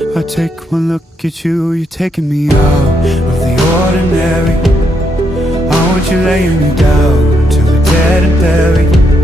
I take one look at you, you're taking me out of the ordinary. I want you laying me down till we're dead and buried.